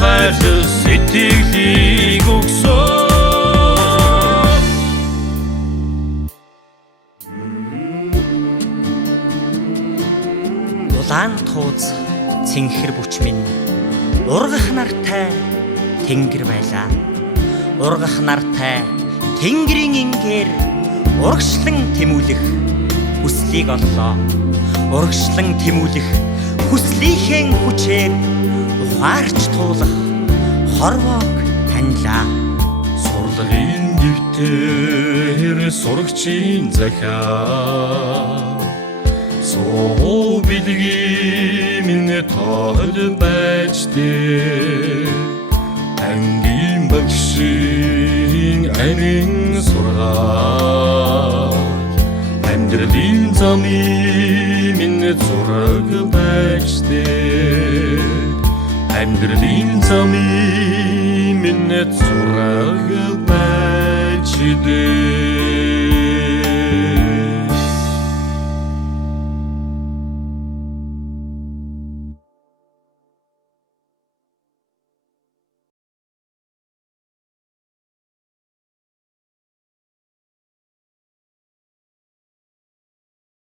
хайрлах сэтгэлийг өгсөн. Улаан тууз цэнхэр бүч минь ургах нартай тэнгэр байлаа. Ургах нартай тэнгэрийн ингээр урагшлан тэмүүлэх хүслийг оллоо. Урагшлан тэмүүлэх хүслийнхээ хүчээр ухаарч туулах хорвоог танилаа. Сурлагын дэвтэр сурагчийн захиа суу билгийн минь тоол байж дээ. Ангийн багшийн анин сургаал амьдралын замын минь зураг байж дээ. Амьдралын замын минь зураг байж дээ.